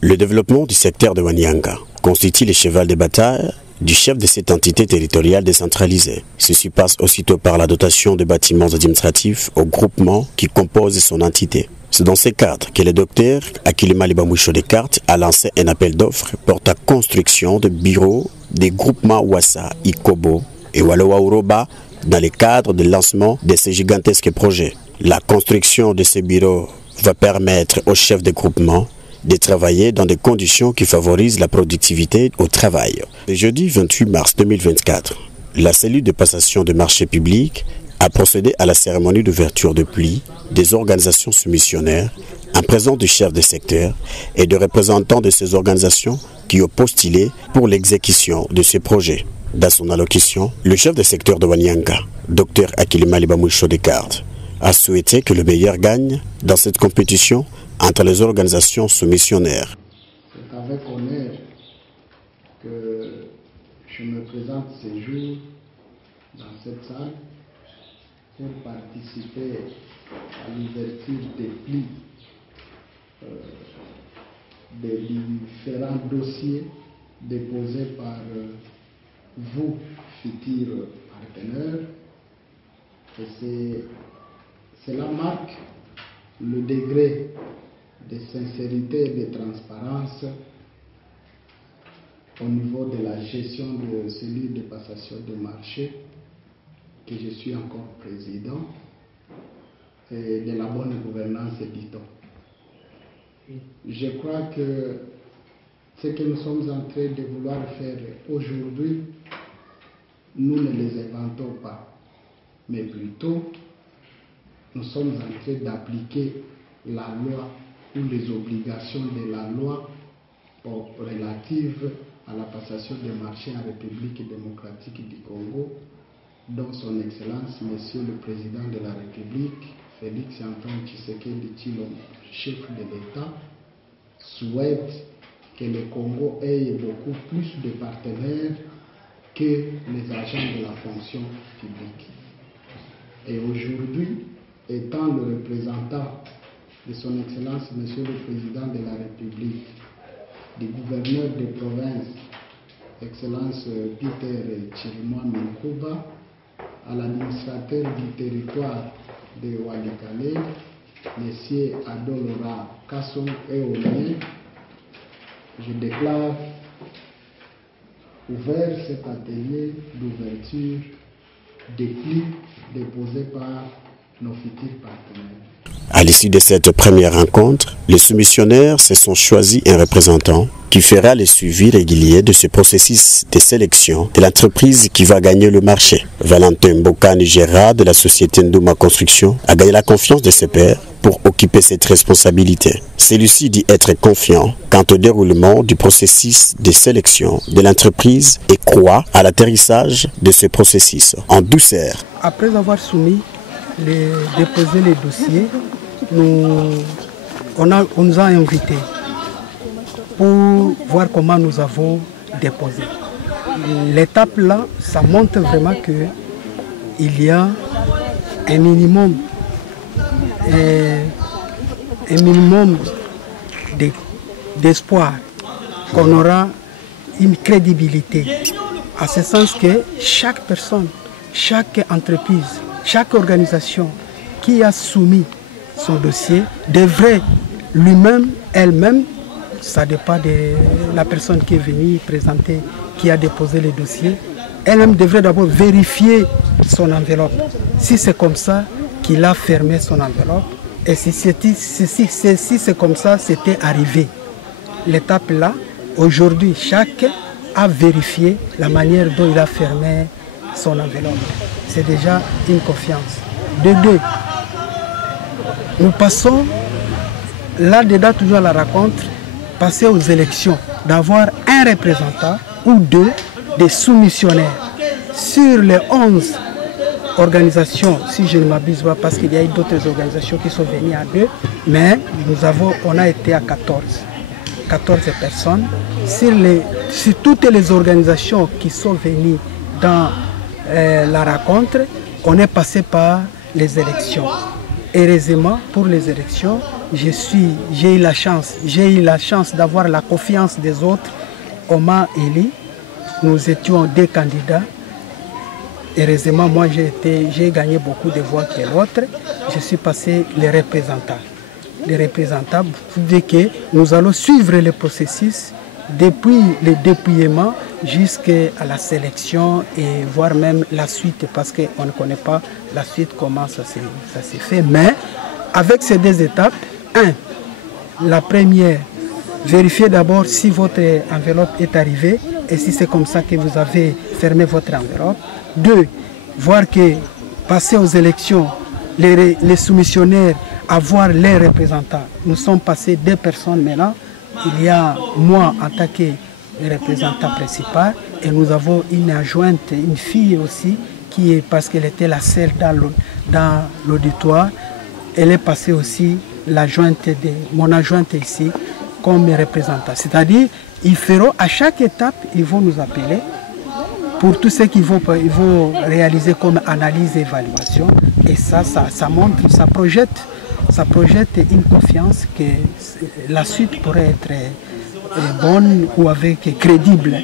Le développement du secteur de Wanyanga constitue le cheval de bataille du chef de cette entité territoriale décentralisée. Ceci passe aussitôt par la dotation de bâtiments administratifs au groupement qui compose son entité. C'est dans ce cadre que le docteur Akilima Libamoucho Descartes a lancé un appel d'offres pour la construction de bureaux des groupements Wassa, Ikobo et Walowa Uroba dans le cadre du lancement de ces gigantesques projets. La construction de ces bureaux va permettre aux chefs de groupement de travailler dans des conditions qui favorisent la productivité au travail. Le jeudi 28 mars 2024, la cellule de passation de marché public a procédé à la cérémonie d'ouverture de pli des organisations soumissionnaires en présence du chef de secteur et de représentants de ces organisations qui ont postulé pour l'exécution de ces projets. Dans son allocution, le chef de secteur de Wanyanga, Dr Akilima Libamoucho Descartes, a souhaité que le meilleur gagne dans cette compétition entre les organisations soumissionnaires. C'est avec honneur que je me présente ce jour dans cette salle pour participer à l'ouverture des plis des différents dossiers déposés par vous, futurs partenaires. Et cela marque le degré de sincérité et de transparence au niveau de la gestion de celui de passation de marché, que je suis encore président, et de la bonne gouvernance, dit-on. Je crois que ce que nous sommes en train de vouloir faire aujourd'hui, nous ne les inventons pas, mais plutôt nous sommes en train d'appliquer la loi ou les obligations de la loi relatives à la passation des marchés en République démocratique du Congo, dont son Excellence, Monsieur le Président de la République, Félix Antoine Tshisekedi Tshilombo, chef de l'État, souhaite que le Congo ait beaucoup plus de partenaires que les agents de la fonction publique. Et aujourd'hui, étant le représentant de son Excellence, Monsieur le Président de la République, du gouverneur de province, Excellence Peter Chirimois Minkuba, à l'administrateur du territoire de Walikale, Monsieur Adolora Kasson et Oulien, je déclare ouvert cet atelier d'ouverture des plis déposés par nos futurs partenaires. À l'issue de cette première rencontre, les soumissionnaires se sont choisis un représentant qui fera le suivi régulier de ce processus de sélection de l'entreprise qui va gagner le marché. Valentin Mbokani Gérard de la société Ndouma Construction a gagné la confiance de ses pairs pour occuper cette responsabilité. Celui-ci dit être confiant quant au déroulement du processus de sélection de l'entreprise et croit à l'atterrissage de ce processus en douceur. Après avoir soumis, déposer les dossiers, on nous a invités pour voir comment nous avons déposé. L'étape là, ça montre vraiment qu'il y a un minimum d'espoir qu'on aura une crédibilité. À ce sens que chaque personne, chaque entreprise, chaque organisation qui a soumis son dossier devrait lui-même, elle-même, ça dépend de la personne qui est venue présenter, qui a déposé le dossier, elle-même devrait d'abord vérifier son enveloppe. Si c'est comme ça qu'il a fermé son enveloppe, et si c'est comme ça, c'était arrivé. L'étape là, aujourd'hui, chacun a vérifié la manière dont il a fermé son enveloppe. C'est déjà une confiance. De deux, nous passons là-dedans toujours à la rencontre, passer aux élections, d'avoir un représentant ou deux des soumissionnaires. Sur les 11 organisations, si je ne m'abuse pas, parce qu'il y a eu d'autres organisations qui sont venues à 2, mais on a été à 14 personnes. Sur toutes les organisations qui sont venues dans la rencontre, on est passé par les élections. Heureusement, pour les élections, j'ai eu la chance d'avoir la confiance des autres. Oma Eli, nous étions 2 candidats. Heureusement, moi j'ai gagné beaucoup de voix que l'autre. Je suis passé les représentants. Les représentants disent que nous allons suivre le processus depuis le dépouillement jusqu'à la sélection et voir même la suite, parce qu'on ne connaît pas la suite, comment ça s'est fait. Mais avec ces 2 étapes, la première, vérifiez d'abord si votre enveloppe est arrivée et si c'est comme ça que vous avez fermé votre enveloppe. 2, voir que passer aux élections, les soumissionnaires, avoir les représentants. Nous sommes passés 2 personnes maintenant. Il y a moi en tant que représentant principal et nous avons une adjointe, une fille aussi, qui est, parce qu'elle était la seule dans l'auditoire, elle est passée aussi mon adjointe ici comme représentant. C'est-à-dire, ils feront à chaque étape, ils vont nous appeler pour tout ce qu'ils vont réaliser comme analyse et évaluation. Et ça montre, ça projette une confiance que la suite pourrait être bonne ou crédible,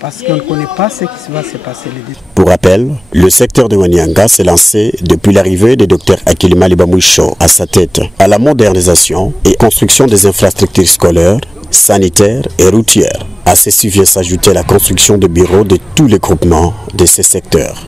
parce qu'on ne connaît pas ce qui va se passer. Pour rappel, le secteur de Wanyanga s'est lancé depuis l'arrivée du Dr Akilima Libamoucho à sa tête à la modernisation et construction des infrastructures scolaires, sanitaires et routières. À ceci vient s'ajouter la construction de bureaux de tous les groupements de ces secteurs.